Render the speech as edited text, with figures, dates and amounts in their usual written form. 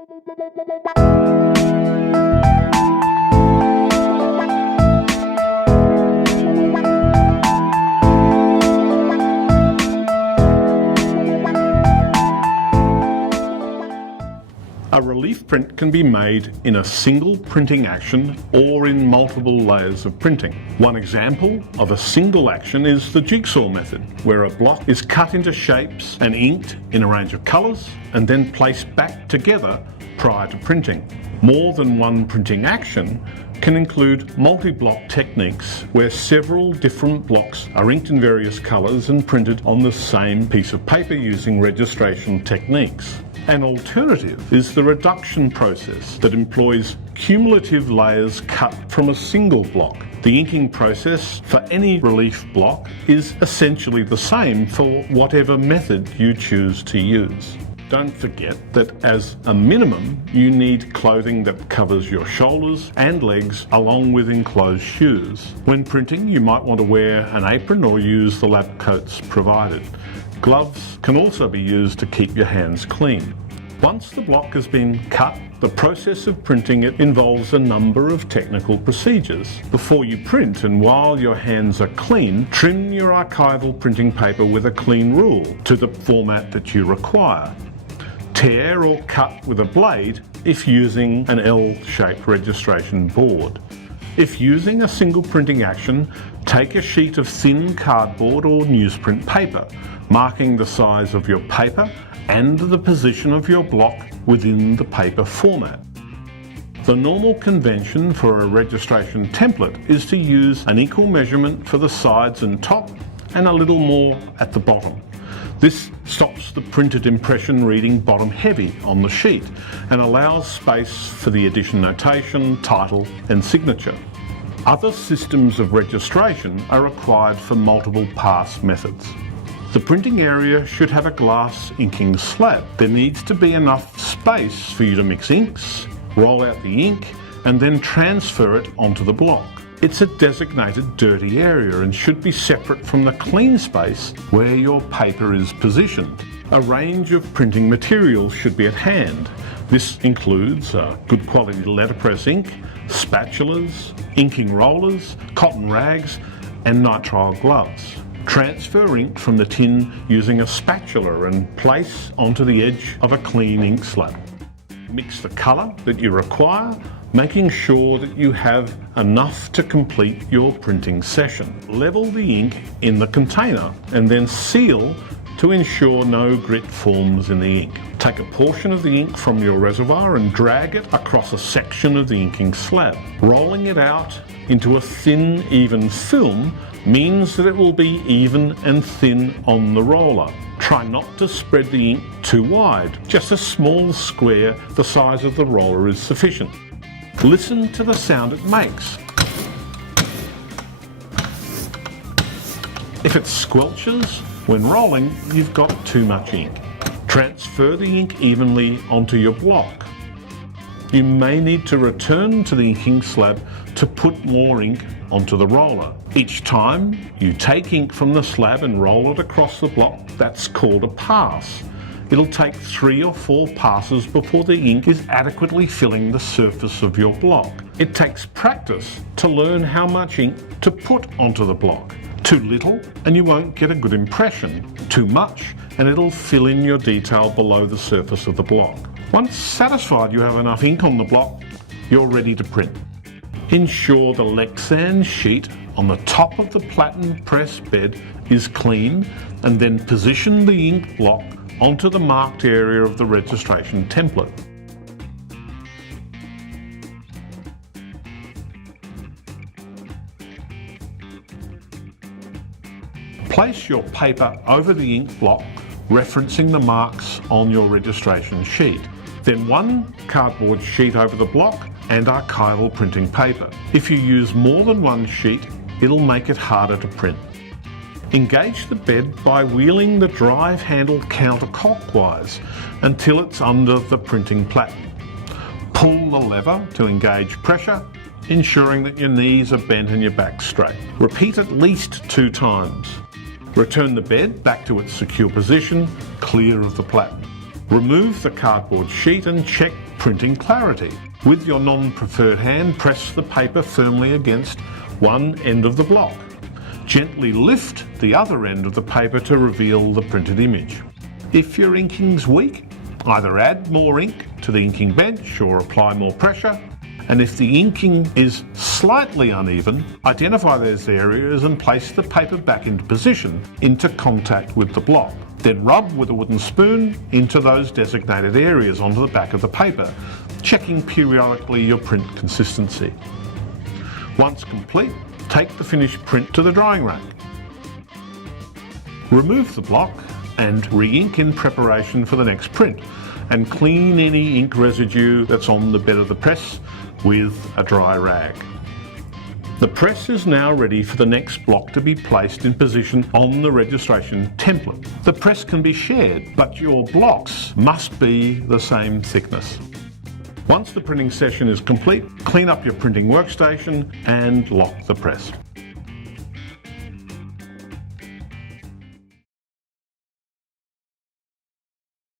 A relief print can be made in a single printing action or in multiple layers of printing. One example of a single action is the jigsaw method, where a block is cut into shapes and inked in a range of colours and then placed back together prior to printing. More than one printing action can include multi-block techniques where several different blocks are inked in various colours and printed on the same piece of paper using registration techniques. An alternative is the reduction process that employs cumulative layers cut from a single block. The inking process for any relief block is essentially the same for whatever method you choose to use. Don't forget that as a minimum, you need clothing that covers your shoulders and legs along with enclosed shoes. When printing, you might want to wear an apron or use the lab coats provided. Gloves can also be used to keep your hands clean. Once the block has been cut, the process of printing it involves a number of technical procedures. Before you print and while your hands are clean, trim your archival printing paper with a clean rule to the format that you require. Tear or cut with a blade if using an L-shaped registration board. If using a single printing action, take a sheet of thin cardboard or newsprint paper, marking the size of your paper and the position of your block within the paper format. The normal convention for a registration template is to use an equal measurement for the sides and top and a little more at the bottom. This stops the printed impression reading bottom heavy on the sheet and allows space for the addition notation, title and signature. Other systems of registration are required for multiple pass methods. The printing area should have a glass inking slab. There needs to be enough space for you to mix inks, roll out the ink and then transfer it onto the block. It's a designated dirty area and should be separate from the clean space where your paper is positioned. A range of printing materials should be at hand. This includes good quality letterpress ink, spatulas, inking rollers, cotton rags and nitrile gloves. Transfer ink from the tin using a spatula and place onto the edge of a clean ink slab. Mix the colour that you require, making sure that you have enough to complete your printing session. Level the ink in the container and then seal to ensure no grit forms in the ink. Take a portion of the ink from your reservoir and drag it across a section of the inking slab. Rolling it out into a thin, even film means that it will be even and thin on the roller. Try not to spread the ink too wide. Just a small square the size of the roller is sufficient. Listen to the sound it makes. If it squelches when rolling, you've got too much ink. Transfer the ink evenly onto your block. You may need to return to the inking slab to put more ink onto the roller. Each time you take ink from the slab and roll it across the block, that's called a pass. It'll take 3 or 4 passes before the ink is adequately filling the surface of your block. It takes practice to learn how much ink to put onto the block. Too little and you won't get a good impression. Too much and it'll fill in your detail below the surface of the block. Once satisfied you have enough ink on the block, you're ready to print. Ensure the Lexan sheet on the top of the platen press bed is clean and then position the ink block onto the marked area of the registration template. Place your paper over the ink block, referencing the marks on your registration sheet. Then one cardboard sheet over the block and archival printing paper. If you use more than one sheet, it'll make it harder to print. Engage the bed by wheeling the drive handle counterclockwise until it's under the printing platen. Pull the lever to engage pressure, ensuring that your knees are bent and your back straight. Repeat at least 2 times. Return the bed back to its secure position, clear of the platen. Remove the cardboard sheet and check printing clarity. With your non-preferred hand, press the paper firmly against one end of the block. Gently lift the other end of the paper to reveal the printed image. If your inking's weak, either add more ink to the inking bench or apply more pressure. And if the inking is slightly uneven, identify those areas and place the paper back into position, into contact with the block. Then rub with a wooden spoon into those designated areas onto the back of the paper, checking periodically your print consistency. Once complete, take the finished print to the drying rack. Remove the block and re-ink in preparation for the next print, and clean any ink residue that's on the bed of the press with a dry rag. The press is now ready for the next block to be placed in position on the registration template. The press can be shared, but your blocks must be the same thickness. Once the printing session is complete, clean up your printing workstation and lock the press.